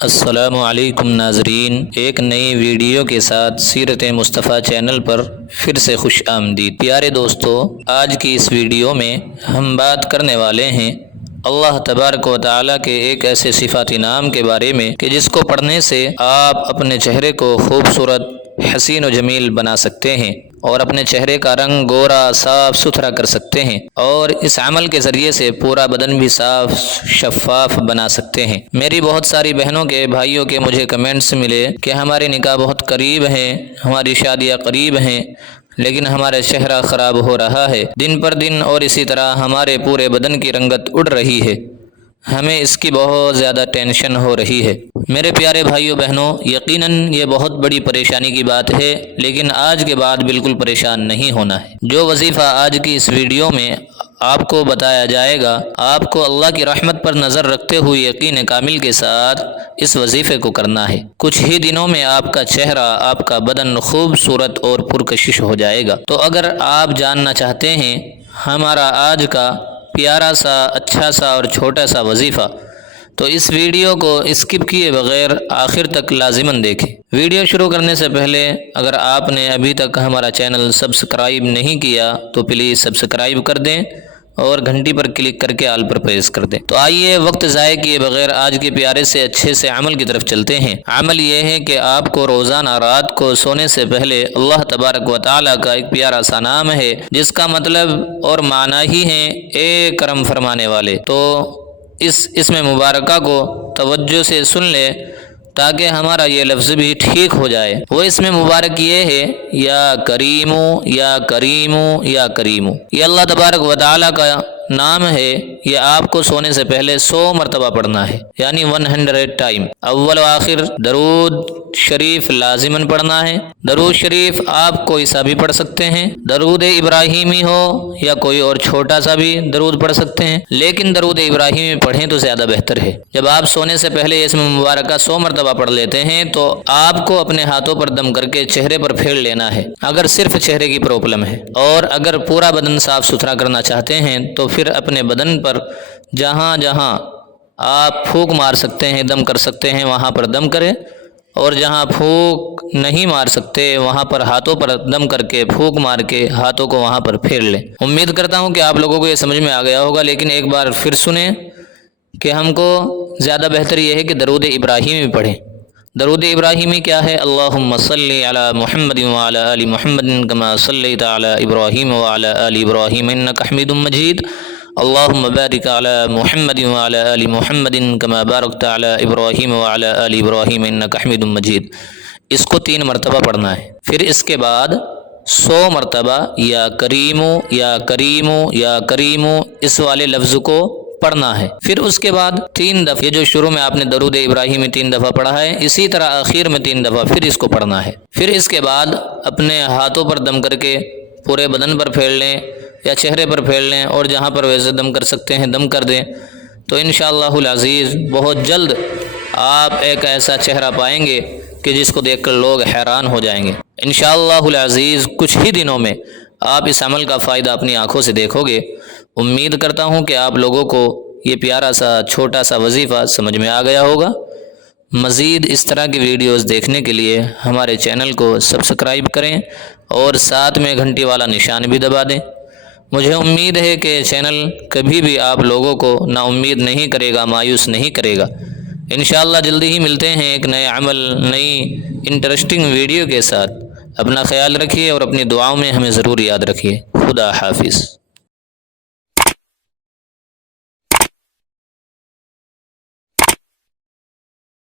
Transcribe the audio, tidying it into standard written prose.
السلام علیکم ناظرین، ایک نئی ویڈیو کے ساتھ سیرت مصطفیٰ چینل پر پھر سے خوش آمدید۔ پیارے دوستو، آج کی اس ویڈیو میں ہم بات کرنے والے ہیں اللہ تبارک و تعالیٰ کے ایک ایسے صفاتی نام کے بارے میں کہ جس کو پڑھنے سے آپ اپنے چہرے کو خوبصورت، حسین و جمیل بنا سکتے ہیں اور اپنے چہرے کا رنگ گورا صاف ستھرا کر سکتے ہیں، اور اس عمل کے ذریعے سے پورا بدن بھی صاف شفاف بنا سکتے ہیں۔ میری بہت ساری بہنوں کے بھائیوں کے مجھے کمنٹس ملے کہ ہمارے نکاح بہت قریب ہیں، ہماری شادیاں قریب ہیں، لیکن ہمارا چہرہ خراب ہو رہا ہے دن پر دن، اور اسی طرح ہمارے پورے بدن کی رنگت اڑ رہی ہے، ہمیں اس کی بہت زیادہ ٹینشن ہو رہی ہے۔ میرے پیارے بھائیوں بہنوں، یقیناً یہ بہت بڑی پریشانی کی بات ہے، لیکن آج کے بعد بالکل پریشان نہیں ہونا ہے۔ جو وظیفہ آج کی اس ویڈیو میں آپ کو بتایا جائے گا، آپ کو اللہ کی رحمت پر نظر رکھتے ہوئے یقین کامل کے ساتھ اس وظیفے کو کرنا ہے۔ کچھ ہی دنوں میں آپ کا چہرہ، آپ کا بدن خوبصورت اور پرکشش ہو جائے گا۔ تو اگر آپ جاننا چاہتے ہیں ہمارا آج کا پیارا سا، اچھا سا اور چھوٹا سا وظیفہ، تو اس ویڈیو کو اسکپ کیے بغیر آخر تک لازماً دیکھیں۔ ویڈیو شروع کرنے سے پہلے اگر آپ نے ابھی تک ہمارا چینل سبسکرائب نہیں کیا تو پلیز سبسکرائب کر دیں اور گھنٹی پر کلک کر کے آل پر پریس کر دیں۔ تو آئیے وقت ضائع کیے بغیر آج کے پیارے سے اچھے سے عمل کی طرف چلتے ہیں۔ عمل یہ ہے کہ آپ کو روزانہ رات کو سونے سے پہلے اللہ تبارک و تعالیٰ کا ایک پیارا سا نام ہے جس کا مطلب اور معنی ہی ہے اے کرم فرمانے والے، تو اس میں مبارکہ کو توجہ سے سن لے تاکہ ہمارا یہ لفظ بھی ٹھیک ہو جائے۔ وہ اس میں مبارک یہ ہے یا کریمو یا کریمو یا کریمو، یہ اللہ تبارک و تعالیٰ کا نام ہے۔ یہ آپ کو سونے سے پہلے 100 مرتبہ پڑھنا ہے، یعنی 100 ٹائم۔ اول و آخر درود شریف لازماً پڑھنا ہے۔ درود شریف آپ کوئی سا بھی پڑھ سکتے ہیں، درود ابراہیمی ہو یا کوئی اور چھوٹا سا بھی درود پڑھ سکتے ہیں، لیکن درود ابراہیمی پڑھیں تو زیادہ بہتر ہے۔ جب آپ سونے سے پہلے اس میں مبارکہ 100 مرتبہ پڑھ لیتے ہیں تو آپ کو اپنے ہاتھوں پر دم کر کے چہرے پر پھیر لینا ہے، اگر صرف چہرے کی پرابلم ہے، اور اگر پورا بدن صاف ستھرا کرنا چاہتے ہیں تو پھر اپنے بدن پر جہاں جہاں آپ پھونک مار سکتے ہیں، دم کر سکتے ہیں، وہاں پر دم کریں، اور جہاں پھونک نہیں مار سکتے وہاں پر ہاتھوں پر دم کر کے پھونک مار کے ہاتھوں کو وہاں پر پھیر لیں۔ امید کرتا ہوں کہ آپ لوگوں کو یہ سمجھ میں آ گیا ہوگا، لیکن ایک بار پھر سنیں کہ ہم کو زیادہ بہتر یہ ہے کہ درود ابراہیمی پڑھیں۔ درود ابراہیمی کیا ہے؟ اللہم صلی علی محمد وعلی آل محمد کما صلیت علی ابراہیم وعلی آل ابراہیم انک حمید مجید، اللہم بارک علی محمد وعلی آل محمد کما بارکت علی ابراہیم وعلی آل ابراہیم انک حمید مجید۔ اس کو 3 مرتبہ پڑھنا ہے۔ پھر اس کے بعد 100 مرتبہ یا کریمو یا کریمو یا کریمو اس والے لفظ کو پڑھنا ہے۔ پھر اس کے بعد 3 دفعہ، یہ جو شروع میں آپ نے درود ابراہیمی 3 دفعہ پڑھا ہے، اسی طرح آخر میں 3 دفعہ پھر اس کو پڑھنا ہے۔ پھر اس کے بعد اپنے ہاتھوں پر دم کر کے پورے بدن پر پھیر لیں یا چہرے پر پھیر لیں، اور جہاں پر ویسے دم کر سکتے ہیں دم کر دیں، تو انشاءاللہ العزیز بہت جلد آپ ایک ایسا چہرہ پائیں گے کہ جس کو دیکھ کر لوگ حیران ہو جائیں گے۔ انشاءاللہ العزیز کچھ ہی دنوں میں آپ اس عمل کا فائدہ اپنی آنکھوں سے دیکھو گے۔ امید کرتا ہوں کہ آپ لوگوں کو یہ پیارا سا چھوٹا سا وظیفہ سمجھ میں آ گیا ہوگا۔ مزید اس طرح کی ویڈیوز دیکھنے کے لیے ہمارے چینل کو سبسکرائب کریں اور ساتھ میں گھنٹی والا نشان بھی دبا دیں۔ مجھے امید ہے کہ چینل کبھی بھی آپ لوگوں کو نا امید نہیں کرے گا، مایوس نہیں کرے گا۔ انشاءاللہ جلدی ہی ملتے ہیں ایک نئے عمل، نئی انٹرسٹنگ ویڈیو کے ساتھ۔ اپنا خیال رکھیے اور اپنی دعاؤں میں ہمیں ضرور یاد رکھیے۔ خدا حافظ۔